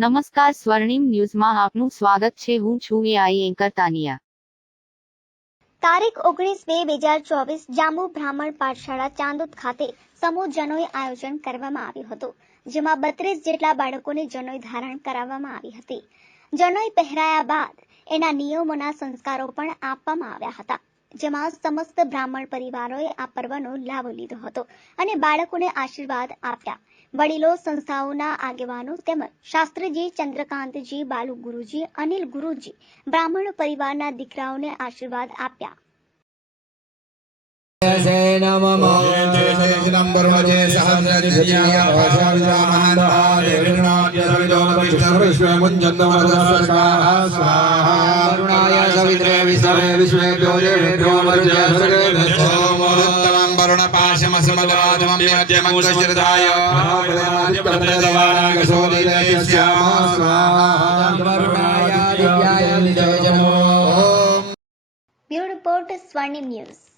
નમસ્કાર, સ્વર્ણિમ ન્યૂઝમાં આપનું સ્વાગત છે. હું છું એઆઈ એન્કર તાનિયા. તારીખ 19/2/2024 જાંબુ બ્રાહ્મણ પાઠશાળા ચાંદોદ ખાતે સમૂહ જનોઈ આયોજન કરવામાં આવ્યું હતું, જેમાં 32 જેટલા બાળકોને જનોઈ ધારણ કરાવવામાં આવી હતી. જનોઈ પહેરાયા બાદ એના નિયમોના સંસ્કારો પણ આપવામાં આવ્યા હતા, જેમાં સમસ્ત બ્રાહ્મણ પરિવારોએ આ પર્વનો લાભ લીધો હતો અને બાળકોને આશીર્વાદ આપ્યા. વડીલો, સંસ્થાઓના આગેવાનો તેમજ શાસ્ત્રીજી, ચંદ્રકાંતજી, બાલુ ગુરુજી, અનિલ ગુરુજી બ્રાહ્મણ પરિવારના દીકરાઓને આશીર્વાદ આપ્યા. બ્યુરો રિપોર્ટ, સ્વર્ણિમ ન્યૂઝ.